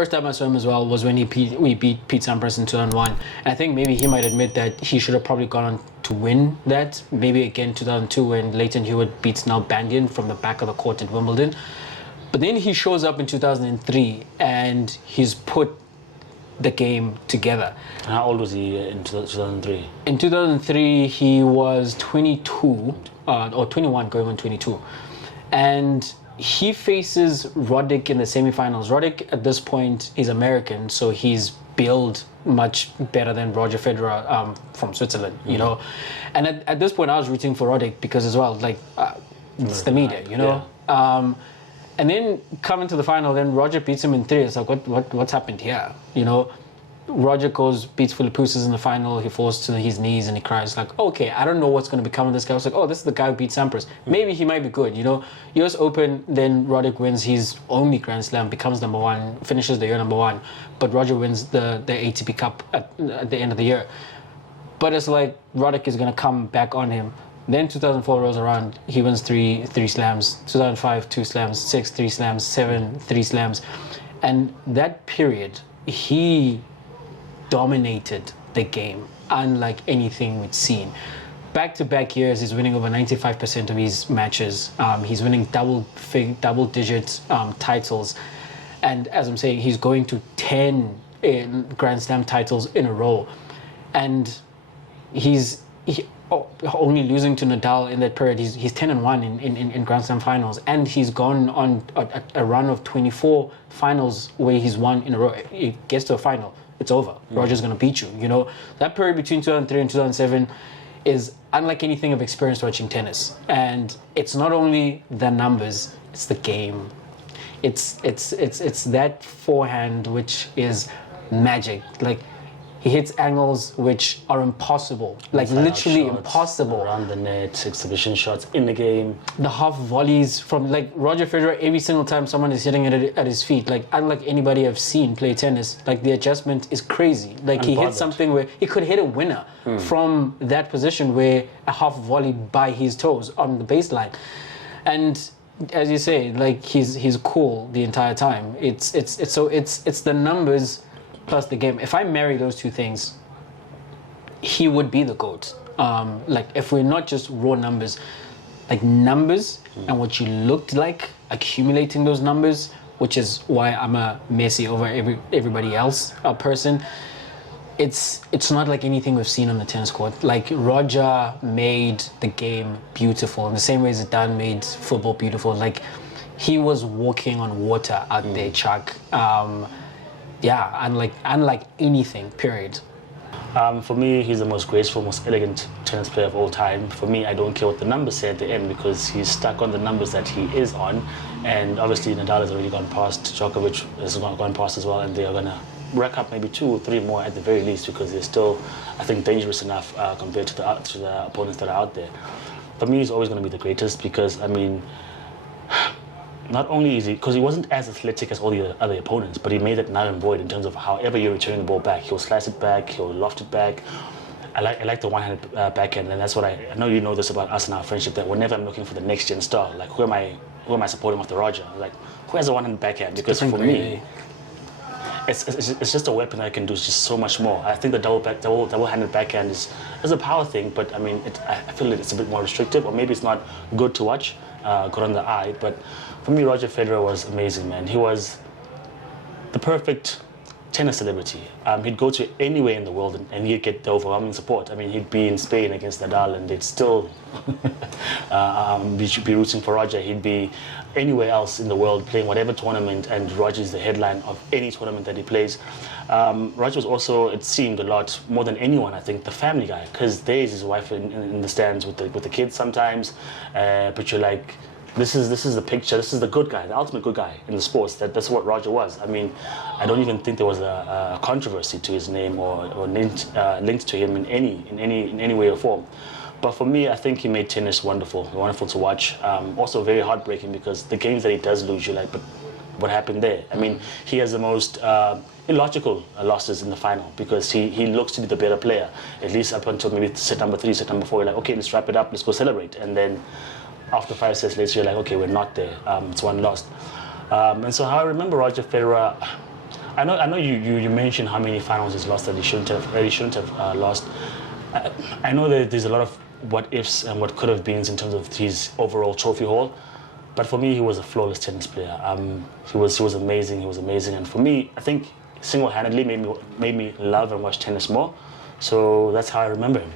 first time I saw him as well was when we beat Pete Sampras in 2001. And I think maybe he might admit that he should have probably gone on to win that. Maybe again 2002 when Leighton Hewitt beats Nalbandian from the back of the court at Wimbledon. But then he shows up in 2003 and he's put the game together. How old was he in 2003? In 2003, he was 22 or 21, going on 22. And he faces Roddick in the semifinals. Roddick at this point is American, so he's built much better than Roger Federer from Switzerland, you know. And at this point, I was rooting for Roddick because as well, like, it's the media, you know. Yeah. And then coming to the final, then Roger beats him in 3. It's like, what's happened here, you know? Roger beats Philippoussis in the final. He falls to his knees and he cries like, okay, I don't know what's going to become of this guy. I was like, oh, this is the guy who beat Sampras. Maybe he might be good, you know. US Open, then Roddick wins his only Grand Slam, becomes number 1, finishes the year number 1. But Roger wins the ATP Cup at the end of the year. But it's like Roddick is going to come back on him. Then 2004 rolls around. He wins three slams. 2005, 2 slams. 6, 3 slams. 7, 3 slams. And that period, he dominated the game unlike anything we'd seen. Back-to-back years, he's winning over 95% of his matches. He's winning double-digit titles, and as I'm saying, he's going to 10 Grand Slam titles in a row, and he's only losing to Nadal in that period. He's 10-1 in Grand Slam finals, and he's gone on a run of 24 finals where he's won in a row. He gets to a final, it's over. Roger's going to beat you, you know. That period between 2003 and 2007 is unlike anything I've experienced watching tennis. And it's not only the numbers, it's the game. It's that forehand which is magic. Like, he hits angles which are impossible, like literally shots, impossible. Around the net, exhibition shots in the game. The half volleys from like Roger Federer, every single time someone is hitting it at his feet, like unlike anybody I've seen play tennis, like the adjustment is crazy. Like he hits something where he could hit a winner from that position where a half volley by his toes on the baseline. And as you say, like he's cool the entire time. It's the numbers plus the game. If I marry those two things, he would be the GOAT. Like if we're not just raw numbers, like numbers and what you looked like, accumulating those numbers, which is why I'm a Messi over everybody else person. It's not like anything we've seen on the tennis court. Like Roger made the game beautiful in the same way Zidane made football beautiful. Like he was walking on water out there, Chuck. Yeah, unlike anything, period. For me, he's the most graceful, most elegant tennis player of all time. For me, I don't care what the numbers say at the end because he's stuck on the numbers that he is on. And obviously, Nadal has already gone past, Djokovic has gone past as well, and they are going to rack up maybe 2 or 3 more at the very least because they're still, I think, dangerous enough compared to the opponents that are out there. For me, he's always going to be the greatest because, I mean, not only is he, because he wasn't as athletic as all the other opponents, but he made it null and void in terms of however you return the ball back. He'll slice it back, he'll loft it back. I like the one-handed backhand, and that's what I know you know this about us and our friendship, that whenever I'm looking for the next gen star, like who am I supporting after Roger? Like, who has a one-handed backhand? Because for me, it's just a weapon that can do just so much more. I think the double-handed backhand is a power thing, but I mean, I feel it's a bit more restrictive, or maybe it's not good to watch, good on the eye, but for me, Roger Federer was amazing, man. He was the perfect tennis celebrity. He'd go to anywhere in the world and he'd get the overwhelming support. I mean, he'd be in Spain against Nadal and they'd still be rooting for Roger. He'd be anywhere else in the world playing whatever tournament, and Roger's the headline of any tournament that he plays. Roger was also, it seemed, a lot more than anyone, I think, the family guy, because there's his wife in the stands with the kids sometimes, but you're like, this is the picture, this is the good guy, the ultimate good guy in the sports. That's what Roger was. I mean, I don't even think there was a controversy to his name or linked to him in any way or form. But for me, I think he made tennis wonderful to watch. Also very heartbreaking because the games that he does lose, you're like, but what happened there? I mean, he has the most illogical losses in the final because he looks to be the better player, at least up until maybe set number 3, set number 4. You're like, okay, let's wrap it up, let's go celebrate. And then after 5 sets later, you're like, okay, we're not there. It's one lost. And so how I remember Roger Federer, I know you mentioned how many finals he's lost that he shouldn't have lost. I know that there's a lot of what ifs and what could have beens in terms of his overall trophy haul, but for me he was a flawless tennis player. He was amazing. He was amazing, and for me, I think single-handedly made me love and watch tennis more. So that's how I remember him.